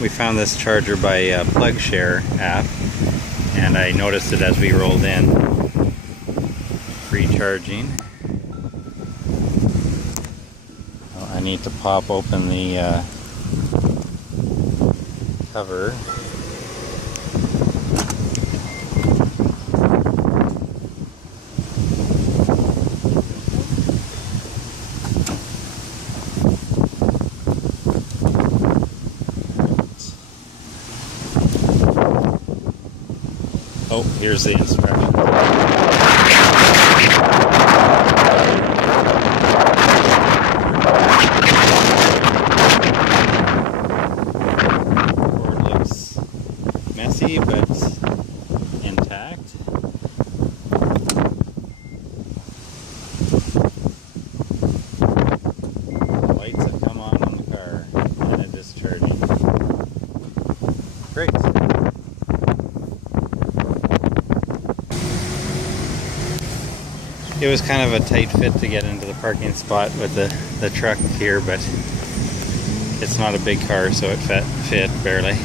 We found this charger by PlugShare app, and I noticed it as we rolled in. Free charging. Well, I need to pop open the cover. Oh, here's the instructions. Board looks messy but intact. Lights have come on the car and it is charging. Great. It was kind of a tight fit to get into the parking spot with the truck here, but it's not a big car, so it fit barely.